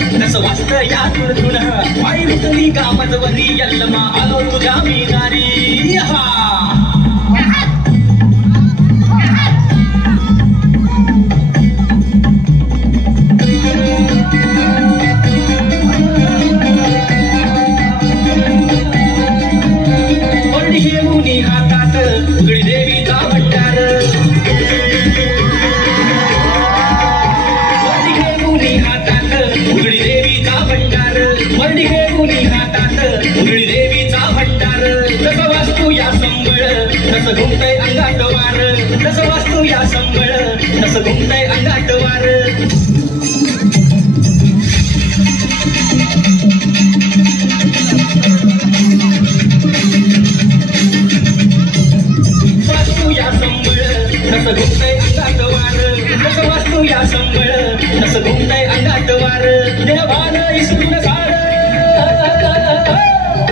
कसं वाचत या तुळतुण आई रुतली कामजवरी यल्लमा आलो तुझ्या मी दारी हातात उघडी देवीचा भंडार वर्डी घेऊनी हातात उघडी देवीचा भंडार वर्डी घेऊनी हातात उघडी देवीचा भंडार तसं वास्तू या संबळ तसं घुमतय अंगात वार तसं वास्तू या संबळ तसं घुमतय अंगात वार कसं घुमतय अंगात वार कसं वास्तू या संबळ कसं घुमतय अंगात वार देवान इसरून सार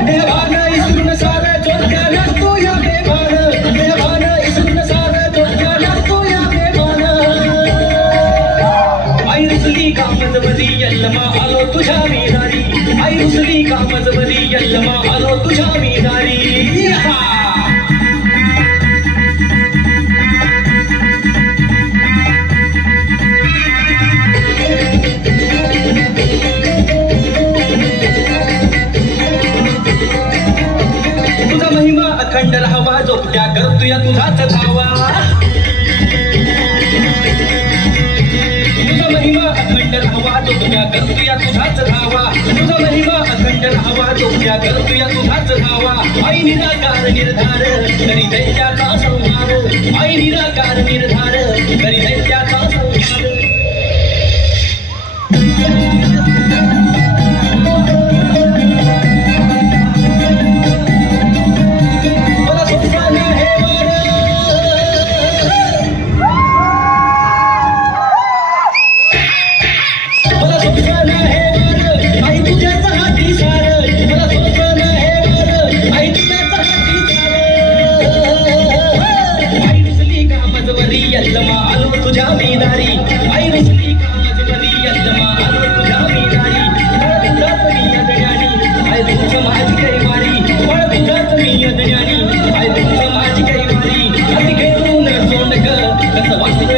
देवान इसरून सार चोरक्या लागतो या बेभान देवान इसरून सार चोरक्या लागतो या बेभान आई रुसली कामजवरी यल्लमा आलो तुझ्या मी दारी आई रुसली कामजवरी यल्लमा आलो तुझ्या मी दारी अखंड राहावा जोपट्या करतोय तुझाच धावा तुझा महिमा अखंड राहावा जोपट्या करतोय तुझाच धावा तुझा महिमा अखंड राहावा जोपट्या करतोय तुझाच धावा आई निराकार निर्धार करी दैत्याचा संहार आई निराकार निर्धार करी दैत्याचा संहार यल्लमा आलो तुझ्या मी दारी आई रुसली कामजवरी यल्लमा आलो तुझ्या मी दारी बिंदाच मी यदण्यानी आई दुःख माझी काही वारी पण बिंदाच मी यदण्यानी आई दुःख माझी काही वारी अति घेऊन सोंड ग कसं वाचत